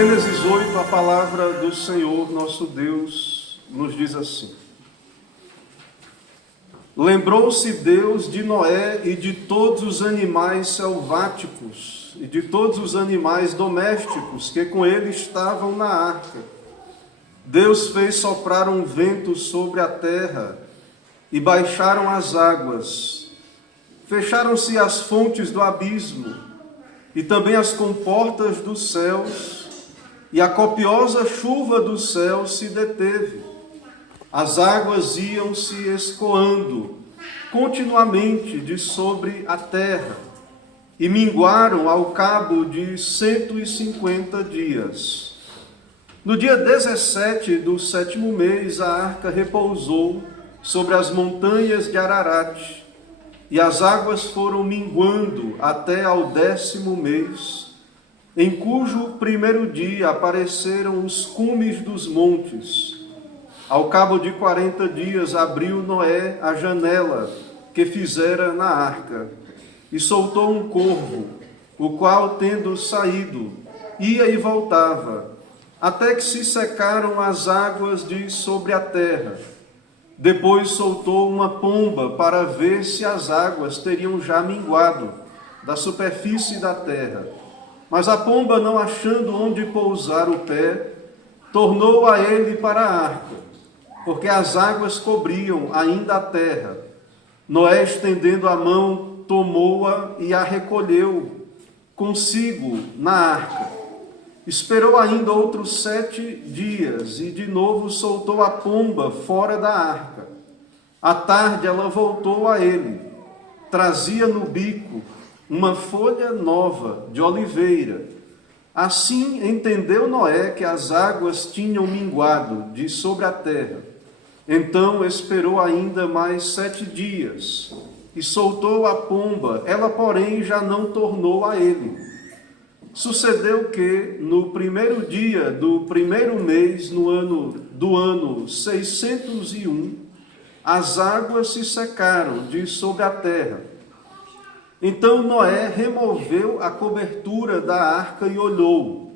Gênesis 8, a palavra do Senhor nosso Deus nos diz assim: Lembrou-se Deus de Noé e de todos os animais selváticos e de todos os animais domésticos que com ele estavam na arca. Deus fez soprar um vento sobre a terra e baixaram as águas. Fecharam-se as fontes do abismo e também as comportas dos céus, e a copiosa chuva do céu se deteve. As águas iam se escoando continuamente de sobre a terra e minguaram ao cabo de 150 dias. No dia 17 do 7º mês, a arca repousou sobre as montanhas de Ararat, e as águas foram minguando até ao 10º mês, em cujo primeiro dia apareceram os cumes dos montes. Ao cabo de 40 dias abriu Noé a janela que fizera na arca e soltou um corvo, o qual, tendo saído, ia e voltava, até que se secaram as águas de sobre a terra. Depois soltou uma pomba para ver se as águas teriam já minguado da superfície da terra. Mas a pomba, não achando onde pousar o pé, tornou a ele para a arca, porque as águas cobriam ainda a terra. Noé, estendendo a mão, tomou-a e a recolheu consigo na arca. Esperou ainda outros 7 dias e de novo soltou a pomba fora da arca. À tarde ela voltou a ele. Trazia no bico uma folha nova de oliveira. Assim entendeu Noé que as águas tinham minguado de sobre a terra. Então esperou ainda mais 7 dias e soltou a pomba. Ela, porém, já não tornou a ele. Sucedeu que, no primeiro dia do primeiro mês do ano 601, as águas se secaram de sobre a terra. Então Noé removeu a cobertura da arca e olhou,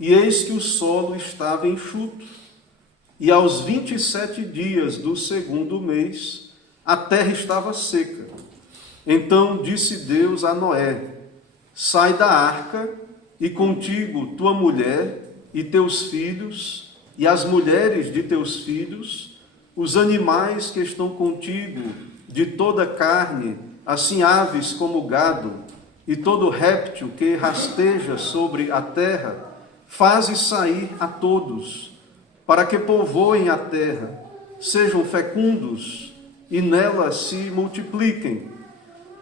e eis que o solo estava enxuto. E aos 27 dias do 2º mês, a terra estava seca. Então disse Deus a Noé: Sai da arca, e contigo tua mulher e teus filhos, e as mulheres de teus filhos, os animais que estão contigo, de toda carne, assim aves como gado, e todo réptil que rasteja sobre a terra, faze sair a todos, para que povoem a terra, sejam fecundos, e nela se multipliquem.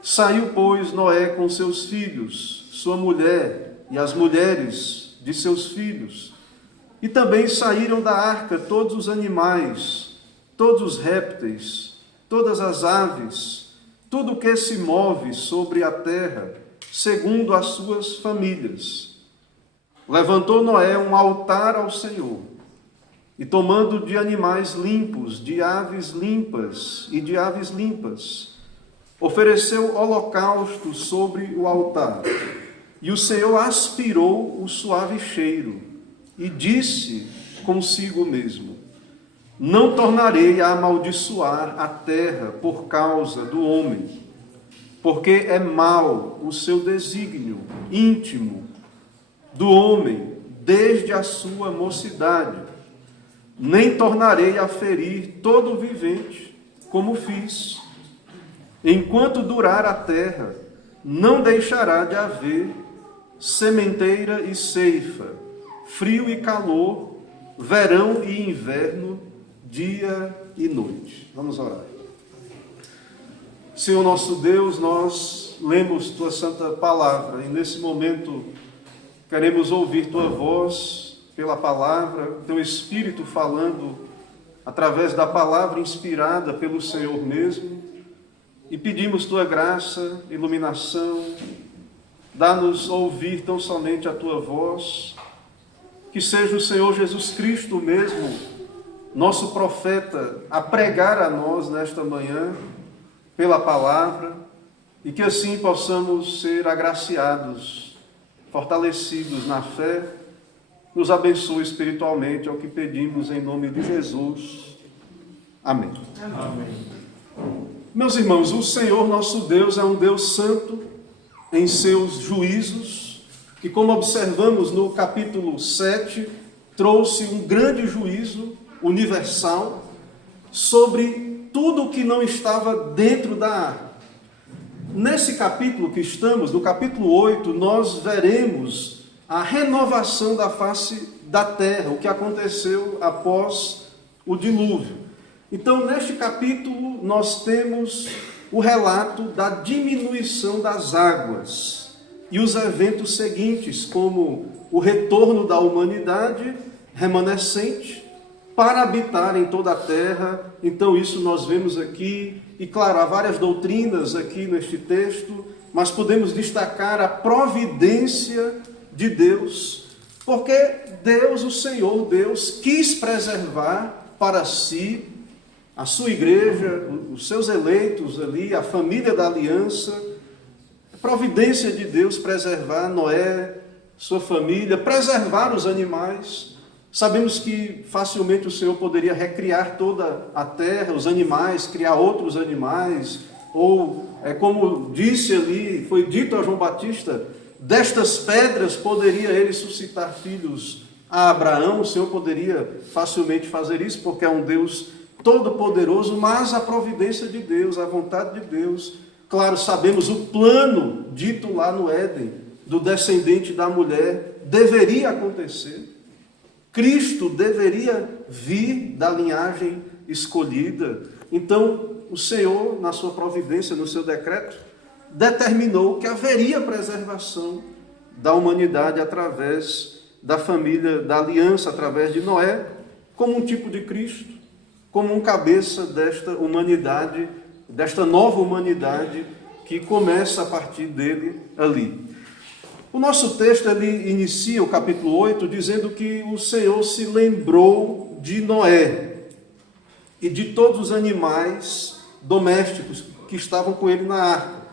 Saiu, pois, Noé com seus filhos, sua mulher e as mulheres de seus filhos, e também saíram da arca todos os animais, todos os répteis, todas as aves, tudo o que se move sobre a terra, segundo as suas famílias. Levantou Noé um altar ao Senhor, e tomando de animais limpos, de aves limpas e de aves limpas, ofereceu holocausto sobre o altar. E o Senhor aspirou o suave cheiro, e disse consigo mesmo: Não tornarei a amaldiçoar a terra por causa do homem, porque é mau o seu desígnio íntimo do homem desde a sua mocidade. Nem tornarei a ferir todo o vivente, como fiz. Enquanto durar a terra, não deixará de haver sementeira e ceifa, frio e calor, verão e inverno, dia e noite. Vamos orar. Senhor nosso Deus, nós lemos Tua Santa Palavra e nesse momento queremos ouvir Tua voz pela Palavra, Teu Espírito falando através da Palavra inspirada pelo Senhor mesmo, e pedimos Tua graça, iluminação, dá-nos ouvir tão somente a Tua voz, que seja o Senhor Jesus Cristo mesmo, nosso profeta, a pregar a nós nesta manhã, pela palavra, e que assim possamos ser agraciados, fortalecidos na fé, nos abençoe espiritualmente, é o que pedimos em nome de Jesus. Amém. Amém. Meus irmãos, o Senhor nosso Deus é um Deus santo em seus juízos, que, como observamos no capítulo 7, trouxe um grande juízo universal sobre tudo o que não estava dentro da arca. Nesse capítulo que estamos, no capítulo 8, nós veremos a renovação da face da terra, o que aconteceu após o dilúvio. Então, neste capítulo, nós temos o relato da diminuição das águas e os eventos seguintes, como o retorno da humanidade remanescente para habitar em toda a terra. Então, isso nós vemos aqui, e claro, há várias doutrinas aqui neste texto, mas podemos destacar a providência de Deus, porque Deus, o Senhor Deus, quis preservar para si a sua igreja, os seus eleitos ali, a família da aliança. A providência de Deus preservar Noé, sua família, preservar os animais. Sabemos que facilmente o Senhor poderia recriar toda a terra, os animais, criar outros animais, ou, como disse ali, foi dito a João Batista, destas pedras poderia ele suscitar filhos a Abraão. O Senhor poderia facilmente fazer isso, porque é um Deus todo-poderoso, mas a providência de Deus, a vontade de Deus. Claro, sabemos o plano dito lá no Éden, do descendente da mulher, deveria acontecer. Cristo deveria vir da linhagem escolhida. Então, o Senhor, na sua providência, no seu decreto, determinou que haveria preservação da humanidade através da família, da aliança, através de Noé, como um tipo de Cristo, como um cabeça desta humanidade, desta nova humanidade que começa a partir dele ali. O nosso texto, ele inicia o capítulo 8 dizendo que o Senhor se lembrou de Noé e de todos os animais domésticos que estavam com ele na arca.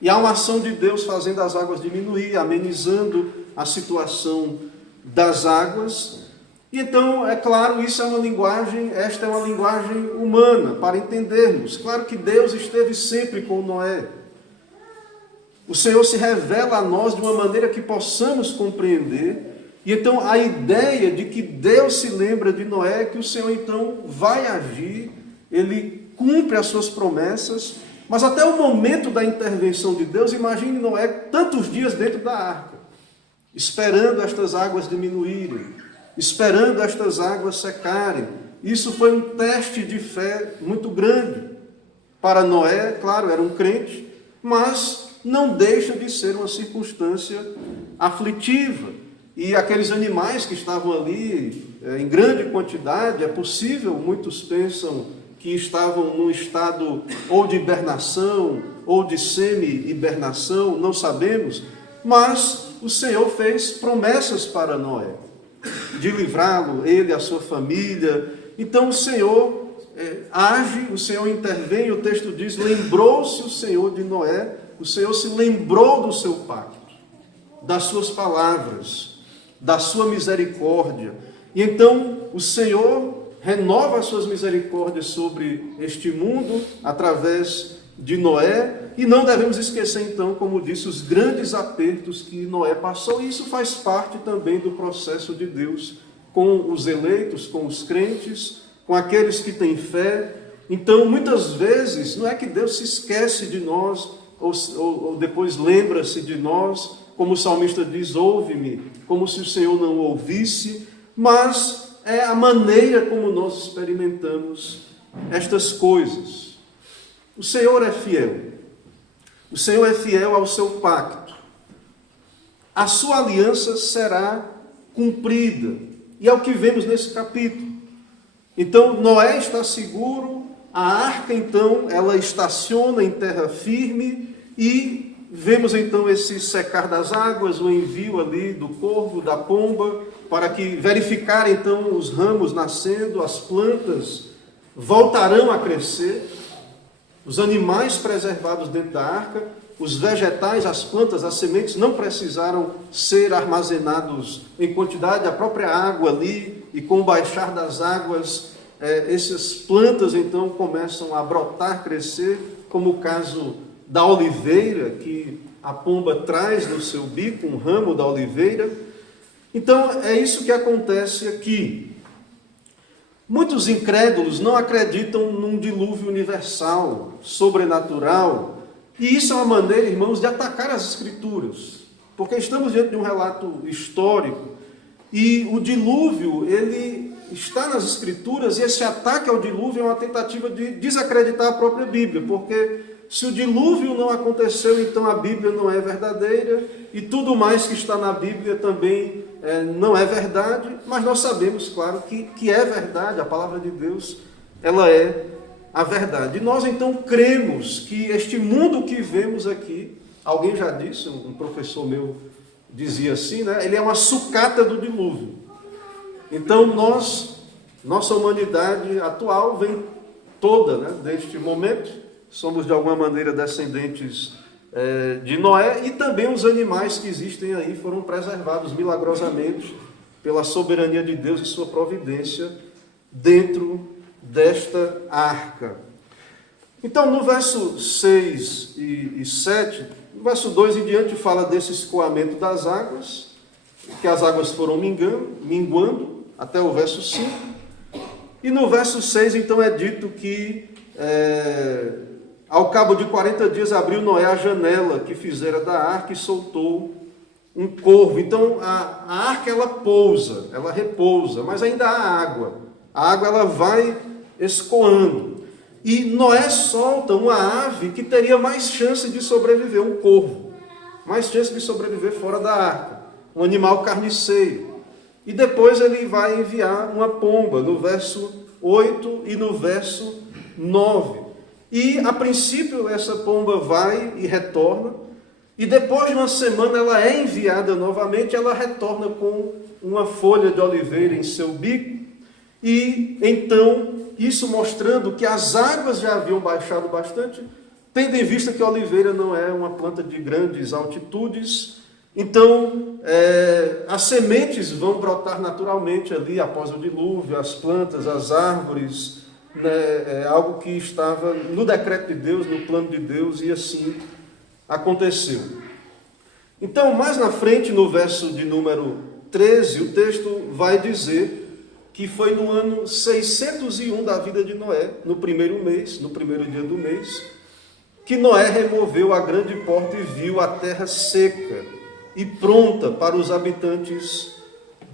E há uma ação de Deus fazendo as águas diminuir, amenizando a situação das águas. E então, é claro, esta é uma linguagem humana para entendermos. Claro que Deus esteve sempre com Noé. O Senhor se revela a nós de uma maneira que possamos compreender. E então a ideia de que Deus se lembra de Noé é que o Senhor então vai agir, ele cumpre as suas promessas, mas até o momento da intervenção de Deus, imagine Noé tantos dias dentro da arca, esperando estas águas diminuírem, esperando estas águas secarem. Isso foi um teste de fé muito grande para Noé. Claro, era um crente, mas não deixa de ser uma circunstância aflitiva. E aqueles animais que estavam ali em grande quantidade, é possível, muitos pensam que estavam num estado ou de hibernação ou de semi-hibernação, não sabemos, mas o Senhor fez promessas para Noé, de livrá-lo, ele e a sua família. Então o Senhor age, o Senhor intervém. O texto diz, lembrou-se o Senhor de Noé. O Senhor se lembrou do seu pacto, das suas palavras, da sua misericórdia. E então o Senhor renova as suas misericórdias sobre este mundo através de Noé. E não devemos esquecer então, como disse, os grandes apertos que Noé passou. E isso faz parte também do processo de Deus com os eleitos, com os crentes, com aqueles que têm fé. Então, muitas vezes, não é que Deus se esquece de nós, ou depois lembra-se de nós, como o salmista diz, ouve-me, como se o Senhor não ouvisse, mas é a maneira como nós experimentamos estas coisas. O Senhor é fiel. O Senhor é fiel ao seu pacto. A sua aliança será cumprida. E é o que vemos nesse capítulo. Então, Noé está seguro, a arca, então, ela estaciona em terra firme, e vemos, então, esse secar das águas, o envio ali do corvo, da pomba, para que verificar, então, os ramos nascendo, as plantas voltarão a crescer, os animais preservados dentro da arca. os vegetais, as plantas, as sementes não precisaram ser armazenados em quantidade, a própria água ali, e com o baixar das águas, essas plantas então começam a brotar, crescer, como o caso da oliveira, que a pomba traz no seu bico, um ramo da oliveira. Então é isso que acontece aqui. Muitos incrédulos não acreditam num dilúvio universal, sobrenatural, e isso é uma maneira, irmãos, de atacar as Escrituras, porque estamos diante de um relato histórico, e o dilúvio, ele está nas Escrituras, e esse ataque ao dilúvio é uma tentativa de desacreditar a própria Bíblia, porque se o dilúvio não aconteceu, então a Bíblia não é verdadeira, e tudo mais que está na Bíblia também não é verdade, mas nós sabemos, claro, que é verdade, a palavra de Deus, ela é a verdade. E nós então cremos que este mundo que vemos aqui, alguém já disse, um professor meu dizia assim, né? Ele é uma sucata do dilúvio. Então nossa humanidade atual vem toda, né, deste momento, somos de alguma maneira descendentes de Noé, e também os animais que existem aí foram preservados milagrosamente pela soberania de Deus e sua providência dentro desta arca. Então, no verso 6 e 7, no verso 2 em diante, fala desse escoamento das águas, que as águas foram minguando, até o verso 5. E no verso 6, então, é dito que ao cabo de 40 dias abriu Noé a janela que fizera da arca e soltou um corvo. Então a arca ela pousa, ela repousa, mas ainda há água. A água ela vai escoando. E Noé solta uma ave que teria mais chance de sobreviver, um corvo. Mais chance de sobreviver fora da arca. Um animal carniceiro. E depois ele vai enviar uma pomba, no verso 8 e no verso 9. E, a princípio, essa pomba vai e retorna, e depois de uma semana ela é enviada novamente, ela retorna com uma folha de oliveira em seu bico, e então, isso mostrando que as águas já haviam baixado bastante, tendo em vista que a oliveira não é uma planta de grandes altitudes, então as sementes vão brotar naturalmente ali após o dilúvio, as plantas, as árvores, algo que estava no decreto de Deus, no plano de Deus, e assim aconteceu. Então, mais na frente, no verso de número 13, o texto vai dizer que foi no ano 601 da vida de Noé, no primeiro mês, no primeiro dia do mês, que Noé removeu a grande porta e viu a terra seca e pronta para os habitantes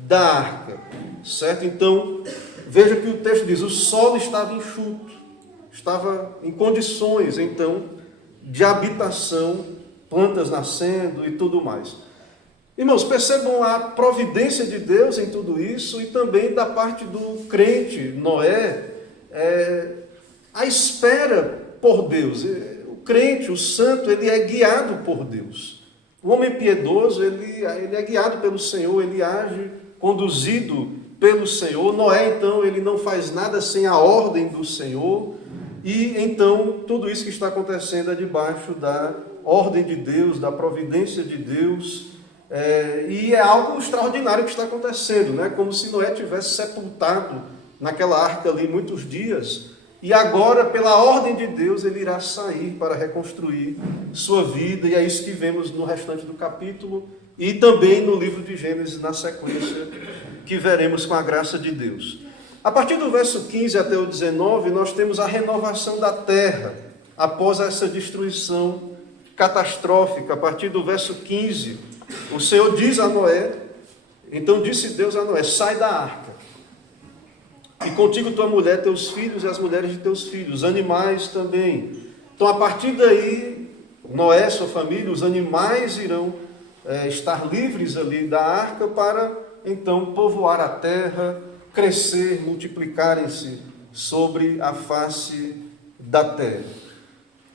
da arca. Certo? Então, veja que o texto diz, o solo estava enxuto, estava em condições, então, de habitação, plantas nascendo e tudo mais. Irmãos, percebam a providência de Deus em tudo isso, e também da parte do crente, Noé, a espera por Deus. O crente, o santo, ele é guiado por Deus. O homem piedoso, ele é guiado pelo Senhor, ele age conduzido pelo Senhor. Noé, então, ele não faz nada sem a ordem do Senhor, e então tudo isso que está acontecendo é debaixo da ordem de Deus, da providência de Deus, e é algo extraordinário que está acontecendo, né? Como se Noé tivesse sepultado naquela arca ali muitos dias, e agora, pela ordem de Deus, ele irá sair para reconstruir sua vida, e é isso que vemos no restante do capítulo, e também no livro de Gênesis, na sequência, que veremos com a graça de Deus. A partir do verso 15 até o 19, nós temos a renovação da terra, após essa destruição catastrófica. A partir do verso 15, o Senhor diz a Noé, então disse Deus a Noé, sai da arca, e contigo tua mulher, teus filhos e as mulheres de teus filhos, animais também. Então, a partir daí, Noé, sua família, os animais irão estar livres ali da arca para, então, povoar a terra, crescer, multiplicarem-se sobre a face da terra.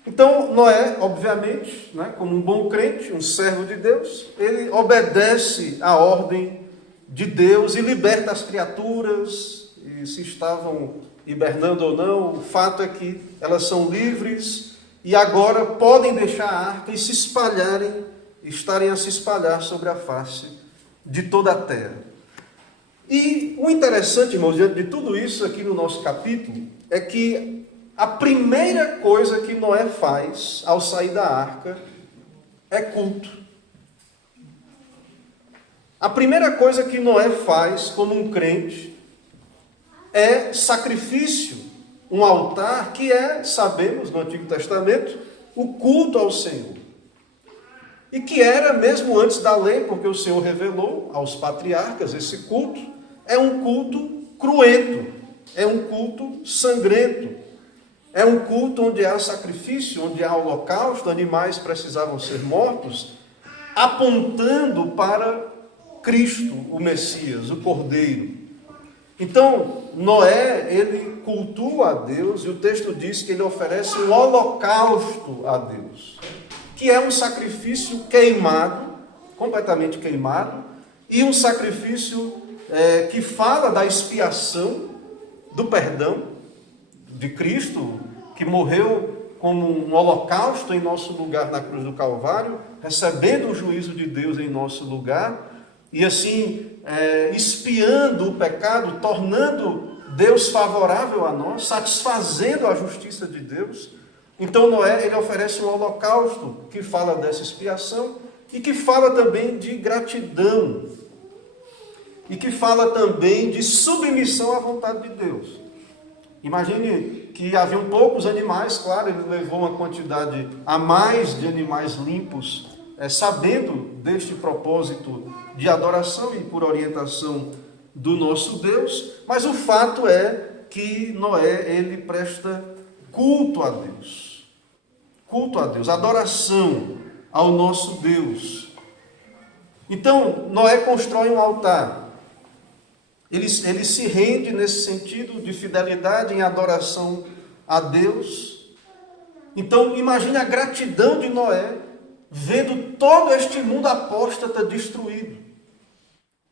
Então, Noé, obviamente, né, como um bom crente, um servo de Deus, ele obedece à ordem de Deus e liberta as criaturas, e se estavam hibernando ou não, o fato é que elas são livres e agora podem deixar a arca e se espalharem, estarem a se espalhar sobre a face de toda a terra. E o interessante, irmãos, diante de tudo isso aqui no nosso capítulo, é que a primeira coisa que Noé faz ao sair da arca é culto. A primeira coisa que Noé faz como um crente é sacrifício, um altar que é, sabemos no Antigo Testamento, o culto ao Senhor. E que era mesmo antes da lei, porque o Senhor revelou aos patriarcas esse culto, é um culto cruento, é um culto sangrento, é um culto onde há sacrifício, onde há holocausto, animais precisavam ser mortos, apontando para Cristo, o Messias, o Cordeiro. Então, Noé, ele cultua a Deus, e o texto diz que ele oferece um holocausto a Deus, que é um sacrifício queimado, completamente queimado, e um sacrifício que fala da expiação, do perdão de Cristo, que morreu como um holocausto em nosso lugar na cruz do Calvário, recebendo o juízo de Deus em nosso lugar, e assim expiando o pecado, tornando Deus favorável a nós, satisfazendo a justiça de Deus. Então Noé, ele oferece um holocausto que fala dessa expiação e que fala também de gratidão e que fala também de submissão à vontade de Deus. Imagine que haviam poucos animais, claro, ele levou uma quantidade a mais de animais limpos, sabendo deste propósito de adoração e por orientação do nosso Deus, mas o fato é que Noé, ele presta culto a Deus, adoração ao nosso Deus. Então, Noé constrói um altar. Ele se rende nesse sentido de fidelidade em adoração a Deus. Então, imagine a gratidão de Noé, vendo todo este mundo apóstata destruído.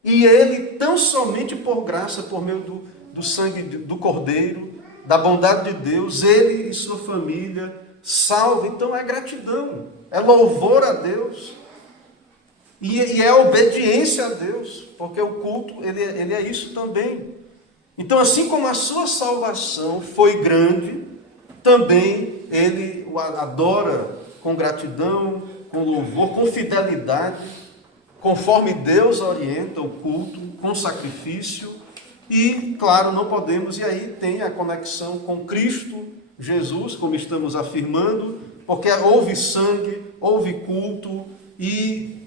E ele, tão somente por graça, por meio do sangue do Cordeiro, da bondade de Deus, ele e sua família salvo. Então é gratidão, é louvor a Deus. E é obediência a Deus, porque o culto, ele é isso também. Então, assim como a sua salvação foi grande, também ele o adora com gratidão, com louvor, com fidelidade, conforme Deus orienta o culto, com sacrifício. E, claro, não podemos, e aí tem a conexão com Cristo Jesus, como estamos afirmando, porque houve sangue, houve culto, e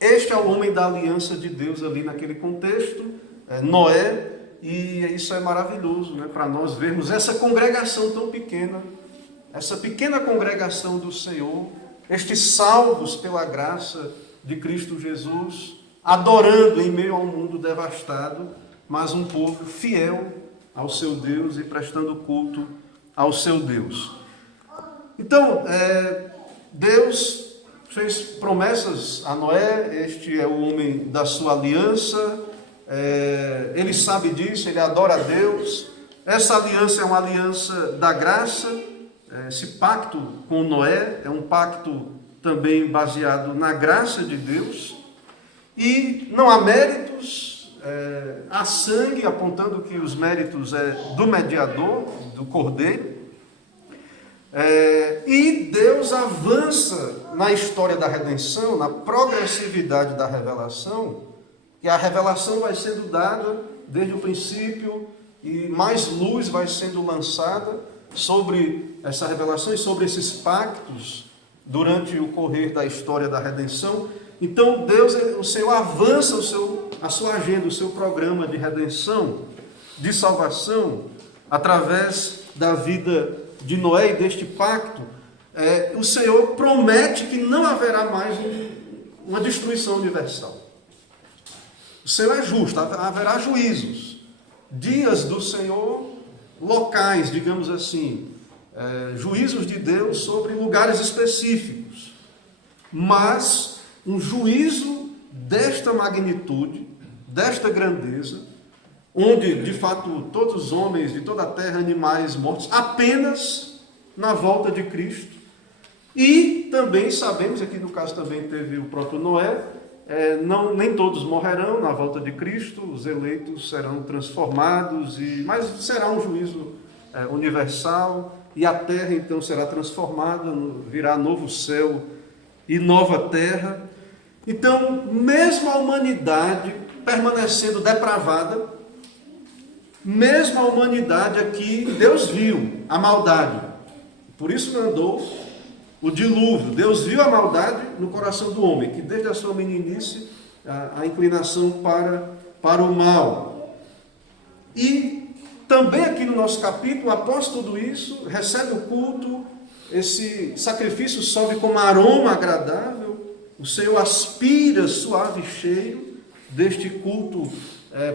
este é o homem da aliança de Deus ali naquele contexto, Noé, e isso é maravilhoso, né, para nós vermos essa congregação tão pequena, essa pequena congregação do Senhor, estes salvos pela graça de Cristo Jesus, adorando em meio a um mundo devastado, mas um povo fiel ao seu Deus e prestando culto ao seu Deus. Então, Deus fez promessas a Noé, este é o homem da sua aliança, ele sabe disso, ele adora a Deus. Essa aliança é uma aliança da graça, esse pacto com Noé é um pacto também baseado na graça de Deus, e não há méritos, há sangue, apontando que os méritos do mediador, do Cordeiro. E Deus avança na história da redenção, na progressividade da revelação, e a revelação vai sendo dada desde o princípio, e mais luz vai sendo lançada sobre essa revelação e sobre esses pactos durante o correr da história da redenção. Então Deus, o Senhor avança a sua agenda, o seu programa de redenção, de salvação, através da vida de Noé e deste pacto. O Senhor promete que não haverá mais uma destruição universal. O Senhor é justo, haverá juízos, dias do Senhor locais, digamos assim, juízos de Deus sobre lugares específicos, mas um juízo desta magnitude, desta grandeza, onde de fato todos os homens de toda a terra, animais mortos, apenas na volta de Cristo. E também sabemos, aqui no caso também teve o próprio Noé, nem todos morrerão na volta de Cristo, os eleitos serão transformados, mas será um juízo universal, e a terra então será transformada, virá novo céu e nova terra. Então, mesmo a humanidade permanecendo depravada, mesmo a humanidade aqui, Deus viu a maldade, por isso mandou o dilúvio. Deus viu a maldade no coração do homem, que desde a sua meninice, a inclinação para o mal. E também aqui no nosso capítulo, após tudo isso, recebe o culto, esse sacrifício sobe como aroma agradável, o Senhor aspira suave e cheio deste culto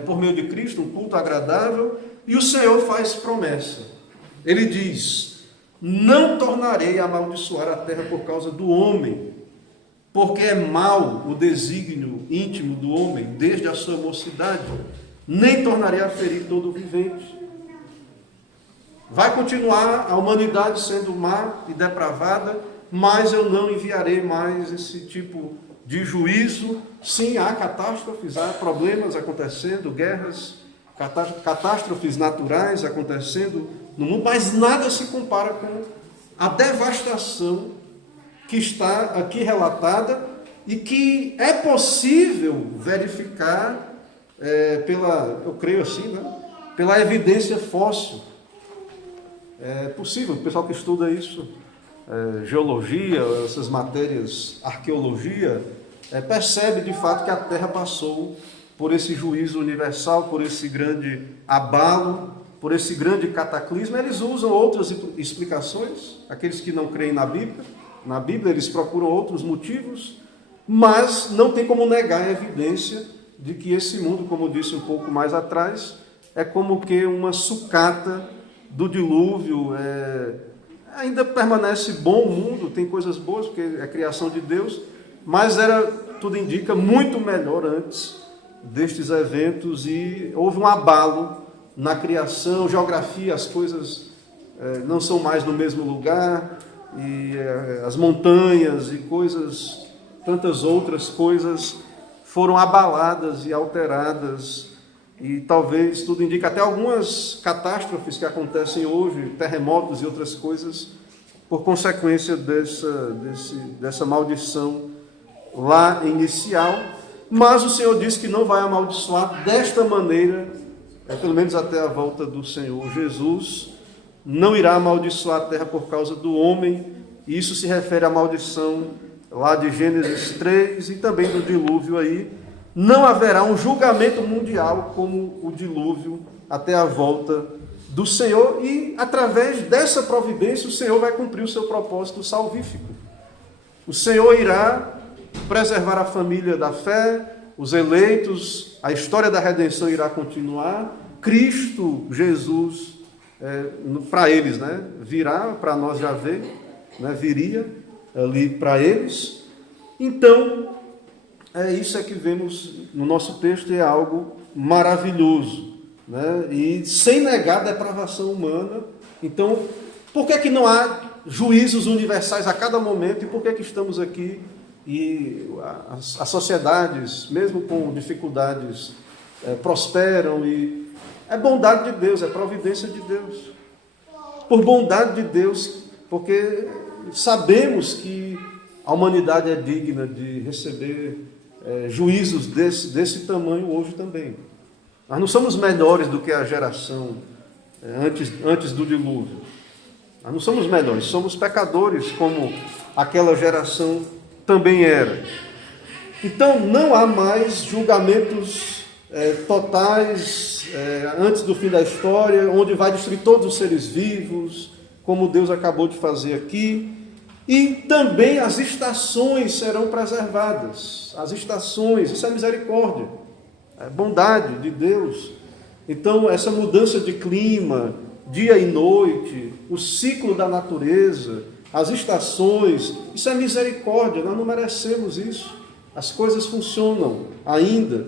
por meio de Cristo, um culto agradável, e o Senhor faz promessa. Ele diz: não tornarei a amaldiçoar a terra por causa do homem, porque é mau o desígnio íntimo do homem desde a sua mocidade, nem tornarei a ferir todo o vivente. Vai continuar a humanidade sendo má e depravada, mas eu não enviarei mais esse tipo de juízo. Sim, há catástrofes, há problemas acontecendo, guerras, catástrofes naturais acontecendo no mundo, mas nada se compara com a devastação que está aqui relatada e que é possível verificar eu creio assim, né? Pela evidência fóssil. É possível, o pessoal que estuda isso, geologia, essas matérias, arqueologia, percebe de fato que a Terra passou por esse juízo universal, por esse grande abalo, por esse grande cataclismo. Eles usam outras explicações, aqueles que não creem na Bíblia eles procuram outros motivos, mas não tem como negar a evidência de que esse mundo, como eu disse um pouco mais atrás, é como que uma sucata do dilúvio. Ainda permanece bom o mundo, tem coisas boas, porque é criação de Deus, mas tudo indica, muito melhor antes destes eventos, e houve um abalo na criação, geografia, as coisas não são mais no mesmo lugar, e as montanhas e coisas, tantas outras coisas foram abaladas e alteradas, e talvez tudo indica até algumas catástrofes que acontecem hoje, terremotos e outras coisas, por consequência dessa maldição lá inicial. Mas o Senhor disse que não vai amaldiçoar desta maneira, pelo menos até a volta do Senhor Jesus. Não irá amaldiçoar a terra por causa do homem, e isso se refere à maldição lá de Gênesis 3 e também do dilúvio aí. Não haverá um julgamento mundial como o dilúvio até a volta do Senhor, e através dessa providência o Senhor vai cumprir o seu propósito salvífico. O Senhor irá preservar a família da fé, os eleitos, a história da redenção irá continuar. Cristo Jesus, para eles, virá, para nós já ver, viria ali para eles. Então, isso que vemos no nosso texto, é algo maravilhoso, e sem negar a depravação humana. Então, por que não há juízos universais a cada momento, e por que estamos aqui e as sociedades, mesmo com dificuldades, prosperam? E é bondade de Deus, é providência de Deus, por bondade de Deus, porque sabemos que a humanidade é digna de receber juízos desse tamanho hoje também. Nós não somos melhores do que a geração antes do dilúvio. Nós não somos melhores, somos pecadores como aquela geração também era. Então não há mais julgamentos totais antes do fim da história, onde vai destruir todos os seres vivos, como Deus acabou de fazer aqui. E também as estações serão preservadas. As estações, isso é misericórdia, é bondade de Deus. Então, essa mudança de clima, dia e noite, o ciclo da natureza, as estações, isso é misericórdia, nós não merecemos isso. As coisas funcionam ainda.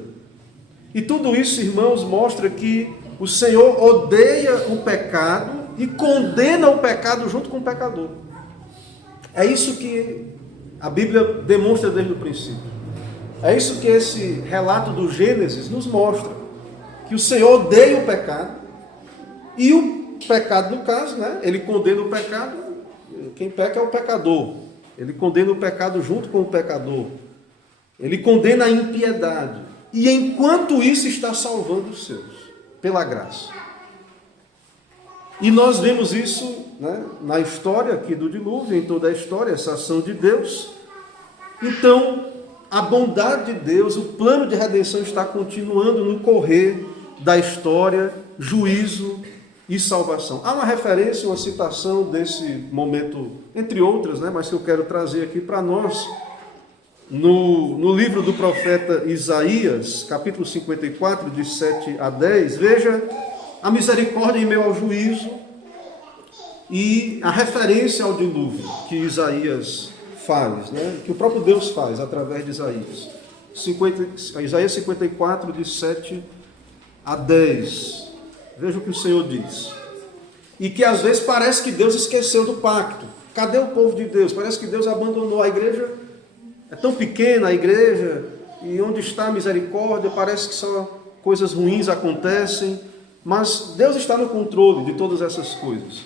E tudo isso, irmãos, mostra que o Senhor odeia o pecado e condena o pecado junto com o pecador. É isso que a Bíblia demonstra desde o princípio. É isso que esse relato do Gênesis nos mostra. Que o Senhor odeia o pecado, e o pecado, no caso, né, ele condena o pecado, quem peca é o pecador. Ele condena o pecado junto com o pecador. Ele condena a impiedade. E enquanto isso está salvando os seus, pela graça. E nós vemos isso, né, na história aqui do dilúvio, em toda a história, essa ação de Deus. Então, a bondade de Deus, o plano de redenção está continuando no correr da história, juízo e salvação. Há uma referência, uma citação desse momento, entre outras, né, mas que eu quero trazer aqui para nós, no livro do profeta Isaías, capítulo 54, de 7 a 10, veja a misericórdia em meio ao juízo e a referência ao dilúvio que Isaías faz, né? Que o próprio Deus faz através de Isaías. Isaías 54, de 7 a 10. Veja o que o Senhor diz. E que às vezes parece que Deus esqueceu do pacto. Cadê o povo de Deus? Parece que Deus abandonou a igreja. É tão pequena a igreja, e onde está a misericórdia, parece que só coisas ruins acontecem, mas Deus está no controle de todas essas coisas.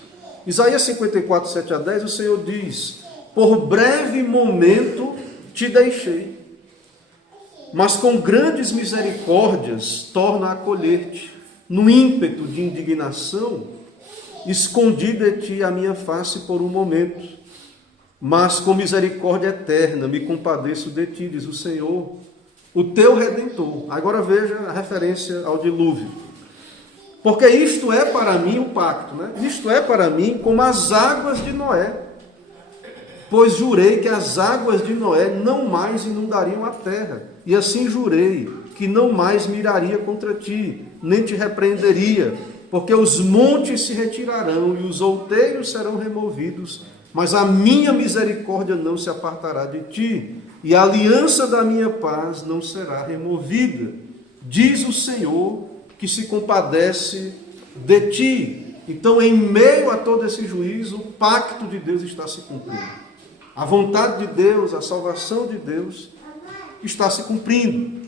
Isaías 54, 7 a 10, o Senhor diz: por breve momento te deixei, mas com grandes misericórdias torno a acolher-te. No ímpeto de indignação, escondi de ti a minha face por um momento. Mas com misericórdia eterna me compadeço de ti, diz o Senhor, o teu Redentor. Agora veja a referência ao dilúvio. Porque isto é para mim o pacto, né? Isto é para mim como as águas de Noé. Pois jurei que as águas de Noé não mais inundariam a terra. E assim jurei que não mais miraria contra ti, nem te repreenderia. Porque os montes se retirarão e os outeiros serão removidos, mas a minha misericórdia não se apartará de ti, e a aliança da minha paz não será removida, diz o Senhor, que se compadece de ti. Então, em meio a todo esse juízo, o pacto de Deus está se cumprindo. A vontade de Deus, a salvação de Deus está se cumprindo.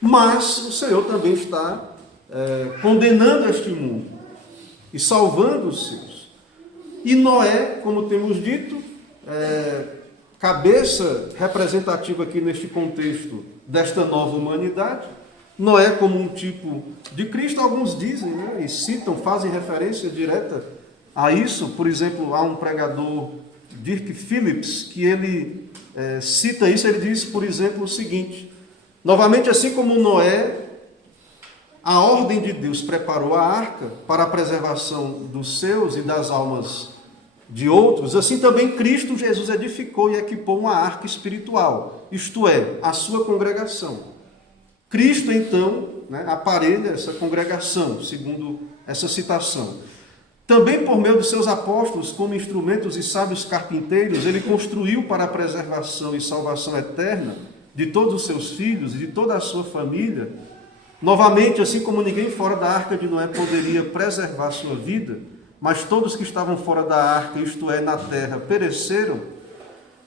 Mas o Senhor também está condenando este mundo e salvando os seus. E Noé, como temos dito, cabeça representativa aqui neste contexto desta nova humanidade. Noé como um tipo de Cristo, alguns dizem, né, e citam, fazem referência direta a isso. Por exemplo, há um pregador, Dirk Phillips, que ele cita isso. Ele diz, por exemplo, o seguinte: novamente, assim como Noé, a ordem de Deus preparou a arca para a preservação dos seus e das almas de outros, assim também Cristo Jesus edificou e equipou uma arca espiritual, isto é, a sua congregação. Cristo, então, né, aparelha essa congregação, segundo essa citação. Também por meio dos seus apóstolos, como instrumentos e sábios carpinteiros, ele construiu para a preservação e salvação eterna de todos os seus filhos e de toda a sua família. Novamente, assim como ninguém fora da arca de Noé poderia preservar sua vida, mas todos que estavam fora da arca, isto é, na terra, pereceram,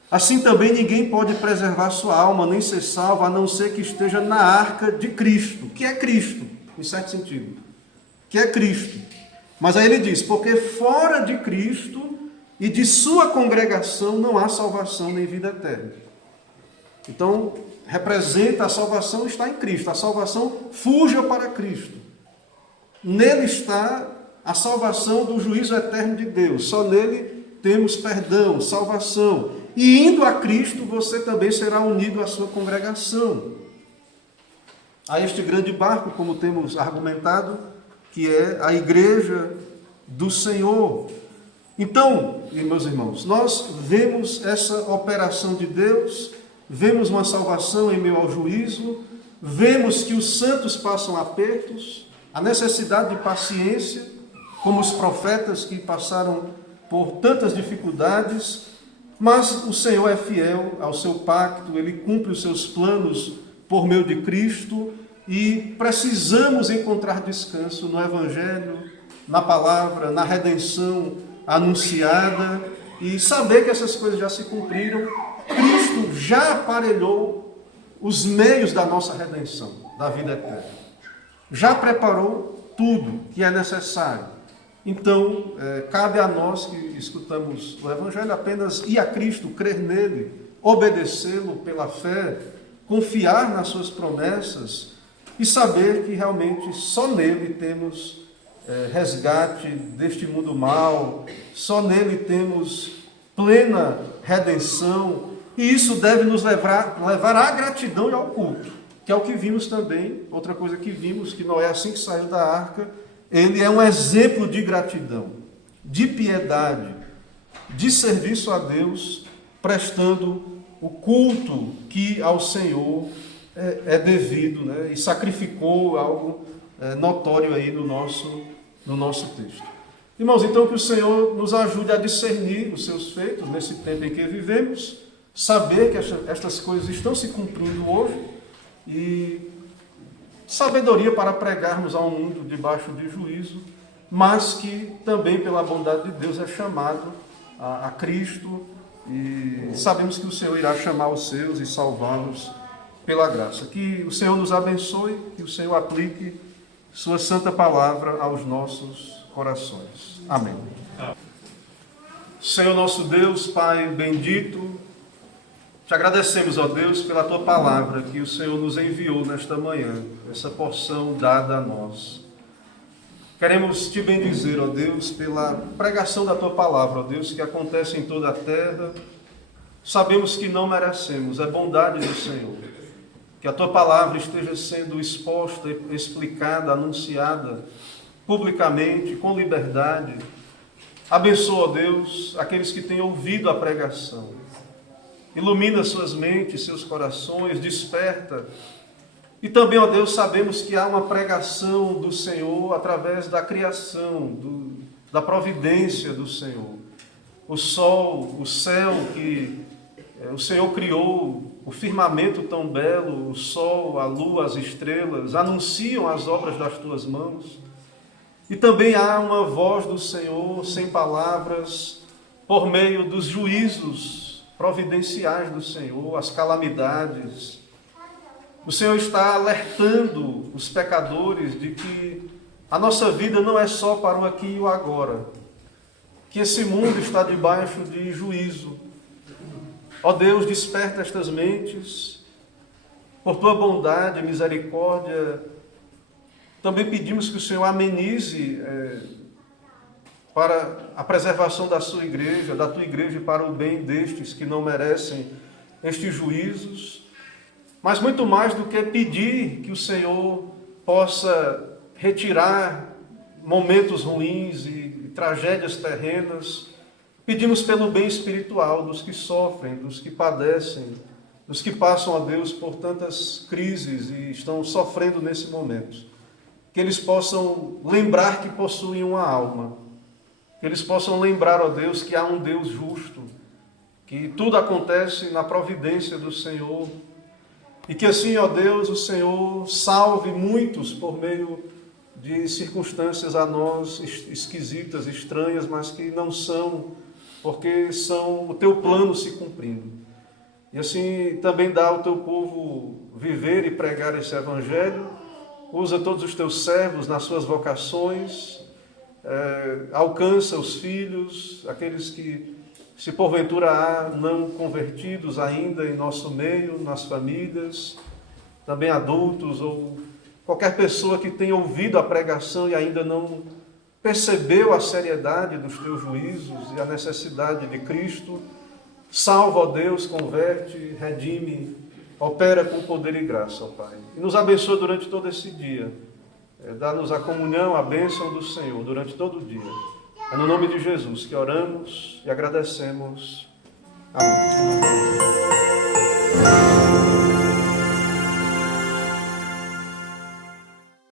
assim também ninguém pode preservar sua alma, nem ser salvo, a não ser que esteja na arca de Cristo, que é Cristo, em certo sentido, que é Cristo. Mas aí ele diz, porque fora de Cristo e de sua congregação não há salvação nem vida eterna. Então, representa a salvação está em Cristo, a salvação fuja para Cristo. Nele está a salvação do juízo eterno de Deus, só nele temos perdão, salvação. E indo a Cristo, você também será unido à sua congregação, a este grande barco, como temos argumentado, que é a igreja do Senhor. Então, meus irmãos, nós vemos essa operação de Deus, vemos uma salvação em meio ao juízo, vemos que os santos passam apertos, a necessidade de paciência, como os profetas que passaram por tantas dificuldades, mas o Senhor é fiel ao seu pacto, Ele cumpre os seus planos por meio de Cristo, e precisamos encontrar descanso no Evangelho, na palavra, na redenção anunciada, e saber que essas coisas já se cumpriram. Cristo já aparelhou os meios da nossa redenção, da vida eterna. Já preparou tudo que é necessário. Então, cabe a nós que escutamos o Evangelho apenas ir a Cristo, crer nele, obedecê-lo pela fé, confiar nas suas promessas e saber que realmente só nele temos resgate deste mundo mal, só nele temos plena redenção, e isso deve nos levar à gratidão e ao culto, que é o que vimos também. Outra coisa que vimos, que Noé, assim que saiu da arca, ele é um exemplo de gratidão, de piedade, de serviço a Deus, prestando o culto que ao Senhor é devido, né? E sacrificou algo notório aí no nosso texto. Irmãos, então que o Senhor nos ajude a discernir os seus feitos nesse tempo em que vivemos, saber que estas coisas estão se cumprindo hoje e sabedoria para pregarmos a um mundo debaixo de juízo, mas que também pela bondade de Deus é chamado a Cristo, e sabemos que o Senhor irá chamar os seus e salvá-los pela graça. Que o Senhor nos abençoe, que o Senhor aplique sua santa palavra aos nossos corações. Amém. Senhor nosso Deus, Pai bendito, te agradecemos, ó Deus, pela tua palavra que o Senhor nos enviou nesta manhã, essa porção dada a nós. Queremos te bendizer, ó Deus, pela pregação da tua palavra, ó Deus, que acontece em toda a terra. Sabemos que não merecemos, é bondade do Senhor. Que a tua palavra esteja sendo exposta, explicada, anunciada publicamente, com liberdade. Abençoa, ó Deus, aqueles que têm ouvido a pregação. Ilumina suas mentes, seus corações, desperta. E também, ó Deus, sabemos que há uma pregação do Senhor através da criação, da providência do Senhor. O sol, o céu que o Senhor criou, o firmamento tão belo, o sol, a lua, as estrelas, anunciam as obras das tuas mãos. E também há uma voz do Senhor, sem palavras, por meio dos juízos providenciais do Senhor, as calamidades. O Senhor está alertando os pecadores de que a nossa vida não é só para o aqui e o agora, que esse mundo está debaixo de juízo. Ó Deus, desperta estas mentes, por tua bondade e misericórdia. Também pedimos que o Senhor amenize para a preservação da sua igreja, da tua igreja, e para o bem destes que não merecem estes juízos. Mas muito mais do que pedir que o Senhor possa retirar momentos ruins e tragédias terrenas, pedimos pelo bem espiritual dos que sofrem, dos que padecem, dos que passam, a Deus, por tantas crises e estão sofrendo nesse momento. Que eles possam lembrar que possuem uma alma, que eles possam lembrar, ó Deus, que há um Deus justo, que tudo acontece na providência do Senhor, e que assim, ó Deus, o Senhor salve muitos por meio de circunstâncias a nós esquisitas, estranhas, mas que não são, porque são o teu plano se cumprindo. E assim também dá ao teu povo viver e pregar esse evangelho. Usa todos os teus servos nas suas vocações, alcança os filhos, aqueles que, se porventura há não convertidos ainda em nosso meio, nas famílias, também adultos ou qualquer pessoa que tenha ouvido a pregação e ainda não percebeu a seriedade dos teus juízos e a necessidade de Cristo, salva, ó Deus, converte, redime, opera com poder e graça, ó Pai. E nos abençoa durante todo esse dia. Dá-nos a comunhão, a bênção do Senhor durante todo o dia. É no nome de Jesus que oramos e agradecemos. Amém.